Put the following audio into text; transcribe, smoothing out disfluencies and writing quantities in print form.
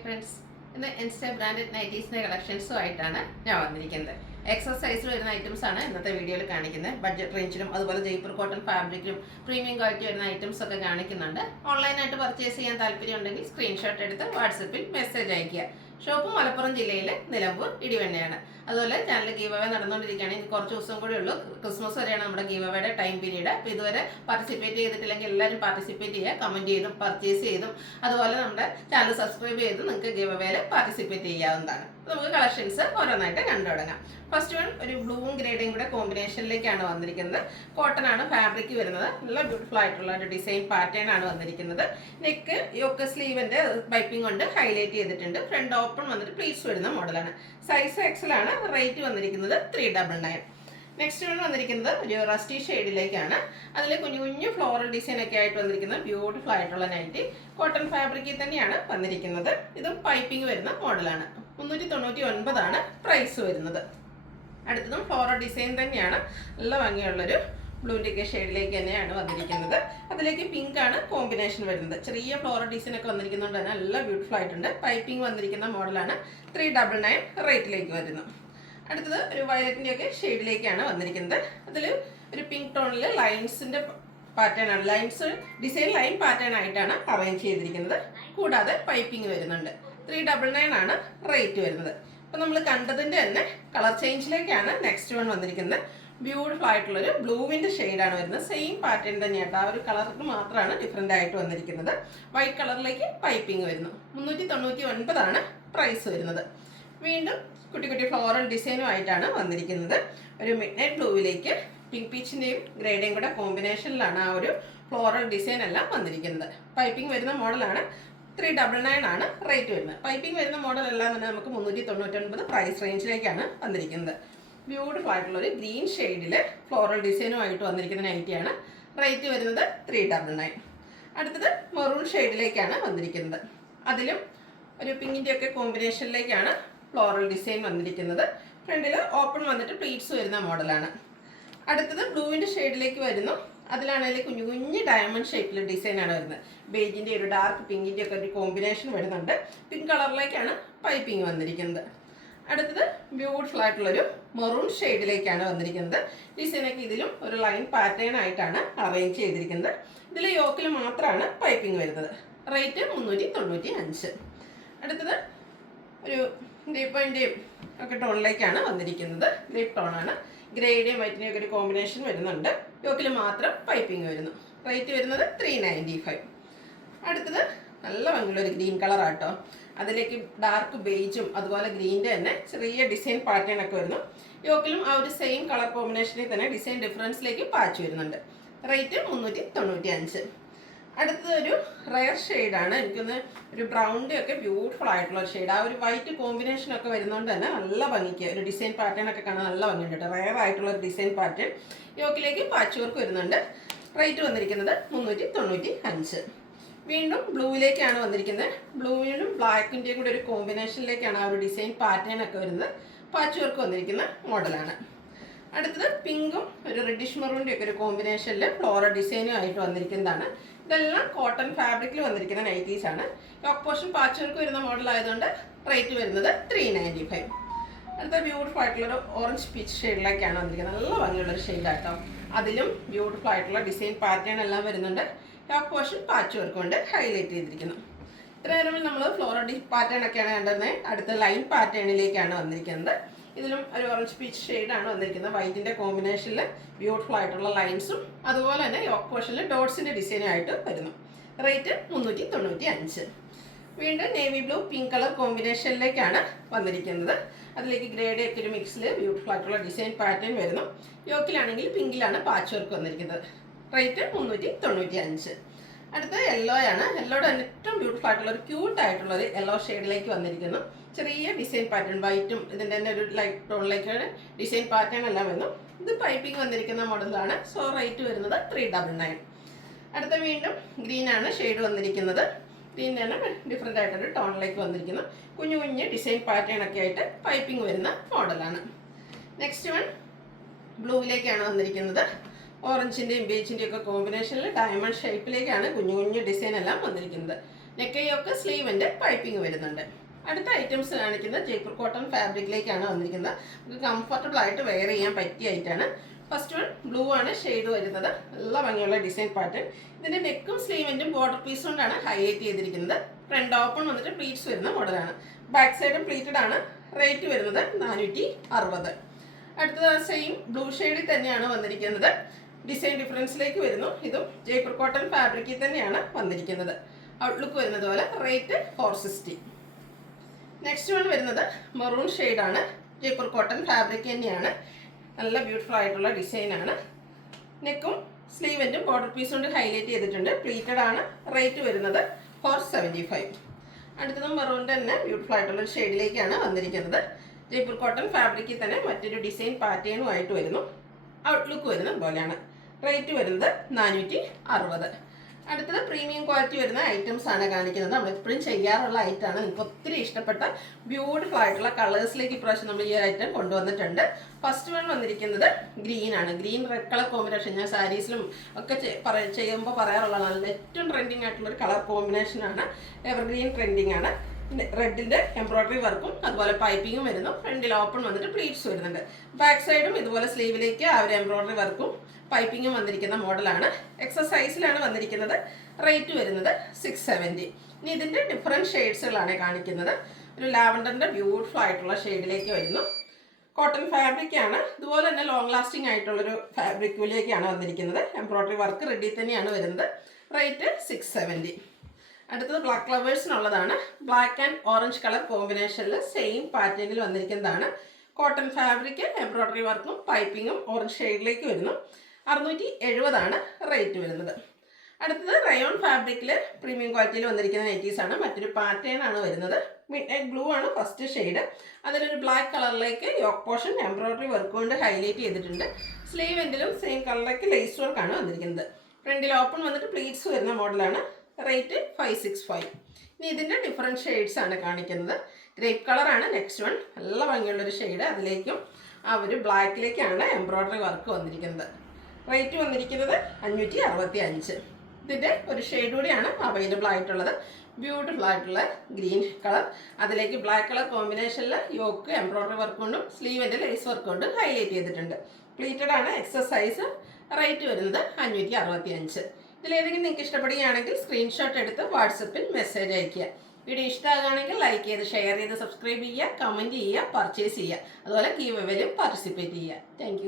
Friends, ഇന്ന് insta branded നൈറ്റീസിൻ്റെ കളക്ഷൻസുമായിട്ടാണ് ഞാൻ വന്നിരിക്കുന്നത്. എക്സസൈസിൽ വരുന്ന ഐറ്റംസ് ആണ് ഇന്നത്തെ വീഡിയോയിൽ കാണിക്കുന്നത്. ബഡ്ജറ്റ് റേഞ്ചിലും അതുപോലെ ജയ്പൂർ കോട്ടൺ ഫാബ്രിക്കിലും പ്രീമിയം ക്വാളിറ്റി വരുന്ന ഐറ്റംസ് ഒക്കെ കാണിക്കുന്നുണ്ട്. ഓൺലൈനായിട്ട് പർച്ചേസ് ചെയ്യാൻ താല്പര്യം ഉണ്ടെങ്കിൽ സ്ക്രീൻഷോട്ട് എടുത്ത് വാട്സപ്പിൽ മെസ്സേജ് അയയ്ക്കുക. ഷോപ്പ് മലപ്പുറം ജില്ലയിലെ നിലമ്പൂർ ഇടിവണ്ണയാണ്. അതുപോലെ ചാനൽ ഗീവ് അവേ നടന്നുകൊണ്ടിരിക്കുകയാണ്. ഇനി കുറച്ച് ദിവസം കൂടെ ഉള്ളൂ. ക്രിസ്മസ് വരെയാണ് നമ്മുടെ ഗീവ് അവേയുടെ ടൈം പീരീഡ്. അപ്പോൾ ഇതുവരെ പാർട്ടിസിപ്പേറ്റ് ചെയ്തിട്ടില്ലെങ്കിൽ എല്ലാവരും പാർട്ടിസിപ്പേറ്റ് ചെയ്യുക. കമൻറ്റ് ചെയ്തും പർച്ചേസ് ചെയ്തും അതുപോലെ നമ്മുടെ ചാനൽ സബ്സ്ക്രൈബ് ചെയ്തും നിങ്ങൾക്ക് ഗീവ് അവേയിൽ പാർട്ടിസിപ്പേറ്റ് ചെയ്യാവുന്നതാണ്. നമുക്ക് കളക്ഷൻസ് ഓരോന്നായിട്ട് കണ്ടു തുടങ്ങാം. ഫസ്റ്റ് വൺ ഒരു ബ്ലൂവും ഗ്രേഡും കൂടെ കോമ്പിനേഷനിലേക്കാണ് വന്നിരിക്കുന്നത്. കോട്ടൺ ആണ് ഫാബ്രിക് വരുന്നത്. നല്ല ബ്യൂട്ടിഫുൾ ആയിട്ടുള്ള ഒരു ഡിസൈൻ പാറ്റേൺ ആണ് വന്നിരിക്കുന്നത്. നെക്ക് യോക്ക് സ്ലീവിന്റെ പൈപ്പിംഗ് കൊണ്ട് ഹൈലൈറ്റ് ചെയ്തിട്ടുണ്ട്. ഫ്രണ്ട് ഓപ്പൺ വന്നിട്ട് പ്ലീറ്റ്സ് വരുന്ന മോഡലാണ്. സൈസ് എക്സൽ ആണ്. റേറ്റ് വന്നിരിക്കുന്നത് 399. നെക്സ്റ്റ് വൺ വന്നിരിക്കുന്നത് ഒരു റസ്റ്റി ഷെയ്ഡിലേക്കാണ്. അതിൽ കുഞ്ഞു കുഞ്ഞു ഫ്ലോറൽ ഡിസൈൻ ഒക്കെ ആയിട്ട് വന്നിരിക്കുന്ന ബ്യൂട്ടിഫുൾ ആയിട്ടുള്ള നൈറ്റി. കോട്ടൺ ഫാബ്രിക്കിൽ തന്നെയാണ് വന്നിരിക്കുന്നത്. ഇതും പൈപ്പിംഗ് വരുന്ന മോഡലാണ്. 399 പ്രൈസ് വരുന്നത്. അടുത്തതും ഫ്ലോറൽ ഡിസൈൻ തന്നെയാണ്. നല്ല ഭംഗിയുള്ളൊരു ബ്ലൂവിൻ്റെ ഷെയ്ഡിലേക്ക് തന്നെയാണ് വന്നിരിക്കുന്നത്. അതിലേക്ക് പിങ്ക് ആണ് കോമ്പിനേഷൻ വരുന്നത്. ചെറിയ ഫ്ലോറൽ ഡിസൈൻ ഒക്കെ വന്നിരിക്കുന്നതുകൊണ്ട് തന്നെ നല്ല ബ്യൂട്ടിഫുൾ ആയിട്ടുണ്ട്. പൈപ്പിംഗ് വന്നിരിക്കുന്ന മോഡലാണ്. 399 റേറ്റിലേക്ക് വരുന്നു. അടുത്തത് ഒരു വയലറ്റിൻ്റെ ഒക്കെ ഷെയ്ഡിലേക്കാണ് വന്നിരിക്കുന്നത്. അതിൽ ഒരു പിങ്ക് ടോണിൽ ലൈൻസിൻ്റെ പാറ്റേൺ ആണ്. ലൈൻസ് ഡിസൈൻ ലൈൻ പാറ്റേൺ ആയിട്ടാണ് അറേഞ്ച് ചെയ്തിരിക്കുന്നത്. കൂടാതെ പൈപ്പിംഗ് വരുന്നുണ്ട്. 399 റേറ്റ് വരുന്നത്. അപ്പോൾ നമ്മൾ കണ്ടതിൻ്റെ തന്നെ കളർ ചേഞ്ചിലേക്കാണ് നെക്സ്റ്റ് വൺ വന്നിരിക്കുന്നത്. ബ്യൂട്ടിഫുൾ ആയിട്ടുള്ളൊരു ബ്ലൂവിൻ്റെ ഷെയ്ഡാണ് വരുന്നത്. സെയിം പാറ്റേൺ തന്നെയായിട്ട് ആ ഒരു കളറിന് മാത്രമാണ് ഡിഫറെൻ്റ് ആയിട്ട് വന്നിരിക്കുന്നത്. വൈറ്റ് കളറിലേക്ക് പൈപ്പിംഗ് വരുന്നു. 399 പ്രൈസ് വരുന്നത്. വീണ്ടും കുട്ടി കുട്ടി ഫ്ലോറൽ ഡിസൈനും ആയിട്ടാണ് വന്നിരിക്കുന്നത്. ഒരു മിഡ് നൈറ്റ് ബ്ലൂവിലേക്ക് പിങ്ക് പീച്ചിൻ്റെയും ഗ്രേഡേയും കൂടെ കോമ്പിനേഷനിലാണ് ആ ഒരു ഫ്ലോറൽ ഡിസൈൻ എല്ലാം വന്നിരിക്കുന്നത്. പൈപ്പിംഗ് വരുന്ന മോഡലാണ്. 399 റേറ്റ് വരുന്നത്. പൈപ്പിംഗ് വരുന്ന മോഡൽ എല്ലാം തന്നെ നമുക്ക് 399 പ്രൈസ് റേഞ്ചിലേക്കാണ് വന്നിരിക്കുന്നത്. ബ്യൂട്ടിഫുൾ ആയിട്ടുള്ളൊരു ഗ്രീൻ ഷെയ്ഡിൽ ഫ്ലോറൽ ഡിസൈനുമായിട്ട് വന്നിരിക്കുന്ന നൈറ്റിയാണ്. റേറ്റ് വരുന്നത് 399. അടുത്തത് മെറൂൺ ഷെയ്ഡിലേക്കാണ് വന്നിരിക്കുന്നത്. അതിലും ഒരു പിങ്കിൻ്റെ ഒക്കെ കോമ്പിനേഷനിലേക്കാണ് ഫ്ലോറൽ ഡിസൈൻ വന്നിരിക്കുന്നത്. ഫ്രണ്ടിൽ ഓപ്പൺ വന്നിട്ട് പ്ലീറ്റ്സ് വരുന്ന മോഡലാണ്. അടുത്തത് ബ്ലൂവിൻ്റെ ഷെയ്ഡിലേക്ക് വരുന്നു. അതിലാണെങ്കിൽ കുഞ്ഞു കുഞ്ഞ് ഡയമണ്ട് ഷേപ്പിൽ ഡിസൈനാണ് വരുന്നത്. ബേജിൻ്റെ ഒരു ഡാർക്ക് പിങ്കിൻ്റെ ഒക്കെ ഒരു കോമ്പിനേഷൻ വരുന്നുണ്ട്. പിങ്ക് കളറിലേക്കാണ് പൈപ്പിംഗ് വന്നിരിക്കുന്നത്. അടുത്തത് ബ്യൂട്ടിഫുൾ ആയിട്ടുള്ളൊരു മെറൂൺ ഷെയ്ഡിലേക്കാണ് വന്നിരിക്കുന്നത്. ഡിസൈനൊക്കെ ഇതിലും ഒരു ലൈൻ പാറ്റേൺ ആയിട്ടാണ് അറേഞ്ച് ചെയ്തിരിക്കുന്നത്. ഇതിൽ യോക്കിൽ മാത്രമാണ് പൈപ്പിംഗ് വരുന്നത്. റേറ്റ് 395. അടുത്തത് ഒരു ഗ്രീപ്പൻ്റെയും ഒക്കെ ടോണിലേക്കാണ് വന്നിരിക്കുന്നത്. ഗ്രീപ്പ് ടോണാണ്. ഗ്രേയുടെയും വൈറ്റിൻ്റെയും ഒക്കെ ഒരു കോമ്പിനേഷൻ വരുന്നുണ്ട്. യോക്കിൽ മാത്രം പൈപ്പിംഗ് വരുന്നു. റേറ്റ് വരുന്നത് 395. അടുത്തത് നല്ല ഭംഗിയുള്ള ഒരു ഗ്രീൻ കളറാട്ടോ. അതിലേക്ക് ഡാർക്ക് ബേജും അതുപോലെ ഗ്രീൻ്റെ തന്നെ ചെറിയ ഡിസൈൻ പാറ്റേൺ ഒക്കെ വരുന്നു. യോക്കിലും ആ ഒരു സെയിം കളർ കോമ്പിനേഷനിൽ തന്നെ ഡിസൈൻ ഡിഫറൻസിലേക്ക് പാച്ച് വരുന്നുണ്ട്. റേറ്റ് 395. അടുത്തത് ഒരു റയർ ഷെയ്ഡാണ്. എനിക്കൊന്ന് ഒരു ബ്രൗണിൻ്റെ ഒക്കെ ബ്യൂട്ടിഫുൾ ആയിട്ടുള്ള ഒരു ഷെയ്ഡ്. ആ ഒരു വൈറ്റ് കോമ്പിനേഷൻ ഒക്കെ വരുന്നതുകൊണ്ട് തന്നെ നല്ല ഭംഗിക്ക് ഒരു ഡിസൈൻ പാറ്റേൺ ഒക്കെ കാണാൻ നല്ല ഭംഗിയുണ്ട്. റയർ ആയിട്ടുള്ള ഒരു ഡിസൈൻ പാറ്റേൺ. യോക്കിലേക്ക് പാച്ച് വർക്ക് വരുന്നുണ്ട്. റേറ്റ് വന്നിരിക്കുന്നത് 395. വീണ്ടും ബ്ലൂവിലേക്കാണ് വന്നിരിക്കുന്നത്. ബ്ലൂവിനും ബ്ലാക്കിൻ്റെയും കൂടെ ഒരു കോമ്പിനേഷനിലേക്കാണ് ആ ഒരു ഡിസൈൻ പാറ്റേൺ ഒക്കെ വരുന്നത്. പാച്ച് വർക്ക് വന്നിരിക്കുന്ന മോഡലാണ്. അടുത്തത് പിങ്കും ഒരു റെഡിഷ് മെറൂണിൻ്റെ ഒക്കെ ഒരു കോമ്പിനേഷനിൽ ഫ്ലോറൽ ഡിസൈനും ആയിട്ട് വന്നിരിക്കുന്നതാണ്. ഇതെല്ലാം കോട്ടൺ ഫാബ്രിക്കിൽ വന്നിരിക്കുന്ന നൈറ്റീസ് ആണ്. യോക്ക് പോർഷൻ പാച്ച് വർക്ക് വരുന്ന മോഡൽ ആയതുകൊണ്ട് റേറ്റ് വരുന്നത് 395. അടുത്ത ബ്യൂട്ടിഫുൾ ആയിട്ടുള്ളൊരു ഓറഞ്ച് പീച്ച് ഷെയ്ഡിലേക്കാണ് വന്നിരിക്കുന്നത്. നല്ല ഭംഗിയുള്ളൊരു ഷെയ്ഡാട്ടോ. അതിലും ബ്യൂട്ടിഫുൾ ആയിട്ടുള്ള ഡിസൈൻ പാറ്റേൺ എല്ലാം വരുന്നുണ്ട്. യോക്ക് പോർഷൻ പാച്ച് വർക്ക് കൊണ്ട് ഹൈലൈറ്റ് ചെയ്തിരിക്കുന്നു. ഇത്ര നേരം നമ്മൾ ഫ്ലോറൽ പാറ്റേൺ ഒക്കെയാണ് കണ്ടിരുന്നത്. അടുത്ത ലൈൻ പാറ്റേണിലേക്കാണ് വന്നിരിക്കുന്നത്. ഇതിലും ഒരു ഓറഞ്ച് പീച്ച് ഷെയ്ഡാണ് വന്നിരിക്കുന്നത്. വൈറ്റിൻ്റെ കോമ്പിനേഷനിൽ ബ്യൂട്ടിഫുൾ ആയിട്ടുള്ള ലൈൻസും അതുപോലെ തന്നെ യോക്ക് പോർഷനിൽ ഡോട്ട്സിൻ്റെ ഡിസൈനായിട്ട് വരുന്നു. റേറ്റ് 395. വീണ്ടും നേവി ബ്ലൂ പിങ്ക് കളർ കോമ്പിനേഷനിലേക്കാണ് വന്നിരിക്കുന്നത്. അതിലേക്ക് ഗ്രേഡ് ഒക്കെ ഒരു മിക്സിൽ ബ്യൂട്ടിഫുൾ ആയിട്ടുള്ള ഡിസൈൻ പാറ്റേൺ വരുന്നു. യോക്കിലാണെങ്കിൽ പിങ്കിലാണ് പാച്ച് വർക്ക് വന്നിരിക്കുന്നത്. റേറ്റ് 395. അടുത്ത യെല്ലോ ആണ്. യെല്ലോയുടെ ഏറ്റവും ബ്യൂട്ടിഫുൾ ആയിട്ടുള്ള ഒരു ക്യൂട്ട് ആയിട്ടുള്ള ഒരു യെല്ലോ ഷെയ്ഡിലേക്ക് വന്നിരിക്കുന്നു. ചെറിയ ഡിസൈൻ പാറ്റേൺ വൈറ്റും ഇതിൻ്റെ തന്നെ ഒരു ലൈറ്റ് ടോണിലേക്കാണ് ഡിസൈൻ പാറ്റേൺ എല്ലാം വരുന്നു. ഇത് പൈപ്പിംഗ് വന്നിരിക്കുന്ന മോഡലാണ്. സോ റേറ്റ് വരുന്നത് 399. അടുത്ത വീണ്ടും ഗ്രീൻ ആണ് ഷെയ്ഡ് വന്നിരിക്കുന്നത്. ഗ്രീൻ തന്നെ ഡിഫറെൻ്റ് ആയിട്ടൊരു ടോണിലേക്ക് വന്നിരിക്കുന്നു. കുഞ്ഞു കുഞ്ഞ് ഡിസൈൻ പാറ്റേൺ ഒക്കെ ആയിട്ട് പൈപ്പിംഗ് വരുന്ന മോഡലാണ്. നെക്സ്റ്റ് വൺ ബ്ലൂവിലേക്കാണ് വന്നിരിക്കുന്നത്. ഓറഞ്ചിൻ്റെയും ബീച്ചിൻ്റെയും ഒക്കെ കോമ്പിനേഷനിൽ ഡയമണ്ട് ഷേപ്പിലേക്കാണ് കുഞ്ഞു കുഞ്ഞു ഡിസൈൻ എല്ലാം വന്നിരിക്കുന്നത്. നെക്കൈയൊക്കെ സ്ലീവിൻ്റെ പൈപ്പിംഗ് വരുന്നുണ്ട്. അടുത്ത ഐറ്റംസ് കാണിക്കുന്നത് ജയ്പൂർ കോട്ടൺ ഫാബ്രിക്കിലേക്കാണ് വന്നിരിക്കുന്നത്. നമുക്ക് കംഫർട്ടബിൾ ആയിട്ട് വെയർ ചെയ്യാൻ പറ്റിയ ഐറ്റാണ്. ഫസ്റ്റ് വൺ ബ്ലൂ ആണ് ഷെയ്ഡ് വരുന്നത്. നല്ല ഭംഗിയുള്ള ഡിസൈൻ പാറ്റേൺ. ഇതിൻ്റെ നെക്കും സ്ലീവിൻ്റും ബോർഡർ പീസ് കൊണ്ടാണ് ഹൈലൈറ്റ് ചെയ്തിരിക്കുന്നത്. ഫ്രണ്ട് ഓപ്പൺ വന്നിട്ട് പ്ലീറ്റ്സ് വരുന്ന മോഡലാണ്. ബാക്ക് സൈഡും പ്ലീറ്റഡ് ആണ്. റേറ്റ് വരുന്നത് 460. അടുത്തത് സെയിം ബ്ലൂ ഷെയ്ഡിൽ തന്നെയാണ് വന്നിരിക്കുന്നത്. ഡിസൈൻ ഡിഫറൻസിലേക്ക് വരുന്നു. ഇതും ജയ്പൂർ കോട്ടൺ ഫാബ്രിക്കിൽ തന്നെയാണ് വന്നിരിക്കുന്നത്. ഔട്ട്ലുക്ക് വരുന്നത് പോലെ. റേറ്റ് 460. നെക്സ്റ്റ് വൺ വരുന്നത് മെറൂൺ ഷെയ്ഡാണ്. ജയ്പൂർ കോട്ടൺ ഫാബ്രിക് തന്നെയാണ്. നല്ല ബ്യൂട്ടിഫുൾ ആയിട്ടുള്ള ഡിസൈനാണ്. നെക്കും സ്ലീവെൻറ്റും ബോർഡർ പീസ് കൊണ്ട് ഹൈലൈറ്റ് ചെയ്തിട്ടുണ്ട്. പ്ലീറ്റഡ് ആണ്. റേറ്റ് വരുന്നത് 475. അടുത്തതും മെറൂണിൻ്റെ തന്നെ ബ്യൂട്ടിഫുൾ ആയിട്ടുള്ള ഒരു ഷെയ്ഡിലേക്കാണ് വന്നിരിക്കുന്നത്. ജയ്പൂർ കോട്ടൺ ഫാബ്രിക്കിൽ തന്നെ മറ്റൊരു ഡിസൈൻ പാറ്റേണുമായിട്ട് വരുന്നു. ഔട്ട്ലുക്ക് വരുന്നത് പോലെയാണ്. റേറ്റ് വരുന്നത് 460. അടുത്തത് പ്രീമിയം ക്വാളിറ്റി വരുന്ന ഐറ്റംസ് ആണ് കാണിക്കുന്നത്. നമ്മൾ എപ്പോഴും ചെയ്യാറുള്ള ഐറ്റമാണ്. നിങ്ങൾക്ക് ഒത്തിരി ഇഷ്ടപ്പെട്ട ബ്യൂട്ടിഫുൾ ആയിട്ടുള്ള കളേഴ്സിലേക്ക് ഇപ്രാവശ്യം നമ്മൾ ഈ ഐറ്റം കൊണ്ടുവന്നിട്ടുണ്ട്. ഫസ്റ്റ് വൺ വന്നിരിക്കുന്നത് ഗ്രീൻ ആണ്. ഗ്രീൻ റെഡ് കളർ കോമ്പിനേഷൻ ഞാൻ സാരീസിലും ഒക്കെ ചെയ്യുമ്പോൾ പറയാറുള്ളതാണ്. ഏറ്റവും ട്രെൻഡിങ് ആയിട്ടുള്ളൊരു കളർ കോമ്പിനേഷനാണ്. എവർഗ്രീൻ ട്രെൻഡിങ് ആണ്. റെഡിൻ്റെ എംബ്രോയ്ഡറി വർക്കും അതുപോലെ പൈപ്പിങ്ങും വരുന്നു. ഫ്രണ്ടിൽ ഓപ്പൺ വന്നിട്ട് പ്ലീറ്റ്സ് വരുന്നുണ്ട്. ബാക്ക് സൈഡും ഇതുപോലെ സ്ലീവിലേക്ക് ആ ഒരു എംബ്രോയ്ഡറി വർക്കും പൈപ്പിങ്ങും വന്നിരിക്കുന്ന മോഡലാണ്. എക്സസൈസിലാണ് വന്നിരിക്കുന്നത്. റേറ്റ് വരുന്നത് 670. ഇനി ഇതിൻ്റെ ഡിഫറെൻറ്റ് ഷെയ്ഡ്സുകളാണ് കാണിക്കുന്നത്. ഒരു ലാവൻഡറിൻ്റെ ബ്യൂട്ടിഫുൾ ആയിട്ടുള്ള ഷെയ്ഡിലേക്ക് വരുന്നു. കോട്ടൺ ഫാബ്രിക്കാണ്. ഇതുപോലെ തന്നെ ലോങ് ലാസ്റ്റിംഗ് ആയിട്ടുള്ളൊരു ഫാബ്രിക്കിലേക്കാണ് വന്നിരിക്കുന്നത്. എംബ്രോയ്ഡറി വർക്ക് റെഡി തന്നെയാണ് വരുന്നത്. റേറ്റ് 670. അടുത്തത് ബ്ലാക്ക് ഫ്ലവേഴ്സിനുള്ളതാണ്. ബ്ലാക്ക് ആൻഡ് ഓറഞ്ച് കളർ കോമ്പിനേഷനിൽ സെയിം പാറ്റേണിൽ വന്നിരിക്കുന്നതാണ്. കോട്ടൺ ഫാബ്രിക് എംബ്രോയ്ഡറി വർക്കും പൈപ്പിങ്ങും ഓറഞ്ച് ഷെയ്ഡിലേക്ക് വരുന്നു. 670 റേറ്റ് വരുന്നത്. അടുത്തത് റയോൺ ഫാബ്രിക്കിൽ പ്രീമിയം ക്വാളിറ്റിയിൽ വന്നിരിക്കുന്ന നൈറ്റീസാണ്. മറ്റൊരു പാറ്റേൺ ആണ് വരുന്നത്. മിഡ് നൈറ്റ് ബ്ലൂ ആണ് ഫസ്റ്റ് ഷെയ്ഡ്. അതിലൊരു ബ്ലാക്ക് കളറിലേക്ക് യോക്ക് പോർഷൻ എംബ്രോയ്ഡറി വർക്ക് കൊണ്ട് ഹൈലൈറ്റ് ചെയ്തിട്ടുണ്ട്. സ്ലീവ് എൻഡിലും സെയിം കളറിലേക്ക് ലേസ് വർക്കാണ് വന്നിരിക്കുന്നത്. ഫ്രണ്ടിൽ ഓപ്പൺ വന്നിട്ട് പ്ലീറ്റ്സ് വരുന്ന മോഡലാണ്. റേറ്റ് 565. ഇനി ഇതിൻ്റെ ഡിഫറെൻറ്റ് ഷെയ്ഡ്സ് ആണ് കാണിക്കുന്നത്. ഗ്രേപ്പ് കളറാണ് നെക്സ്റ്റ് വൺ. നല്ല ഭംഗിയുള്ളൊരു ഷെയ്ഡ്. അതിലേക്കും ആ ഒരു ബ്ലാക്കിലേക്കാണ് എംബ്രോയ്ഡറി വർക്ക് വന്നിരിക്കുന്നത്. റേറ്റ് വന്നിരിക്കുന്നത് 565. ഇതിൻ്റെ ഒരു ഷെയ്ഡ് കൂടിയാണ് അവൈലബിൾ ആയിട്ടുള്ളത്. ബ്യൂട്ടിഫുൾ ആയിട്ടുള്ള ഗ്രീൻ കളർ. അതിലേക്ക് ബ്ലാക്ക് കളർ കോമ്പിനേഷനിൽ യോക്ക് എംബ്രോയ്ഡറി വർക്ക് കൊണ്ടും സ്ലീവിൻ്റെ ലേസ് വർക്ക് കൊണ്ടും ഹൈലൈറ്റ് ചെയ്തിട്ടുണ്ട്. പ്ലീറ്റഡ് ആണ്. എക്സസൈസ്. റേറ്റ് വരുന്നത് 565. ഇതിലേതെങ്കിലും നിങ്ങൾക്ക് ഇഷ്ടപ്പെടുകയാണെങ്കിൽ സ്ക്രീൻഷോട്ട് എടുത്ത് വാട്സപ്പിൽ മെസ്സേജ് അയയ്ക്കുക. വീഡിയോ ഇഷ്ടമാകുകയാണെങ്കിൽ ലൈക്ക് ചെയ്ത് ഷെയർ ചെയ്ത് സബ്സ്ക്രൈബ് ചെയ്യുക, കമൻറ്റ് ചെയ്യുക, പർച്ചേസ് ചെയ്യുക. അതുപോലെ ഗീവ് അവേയിലും പാർട്ടിസിപ്പേറ്റ് ചെയ്യുക. താങ്ക്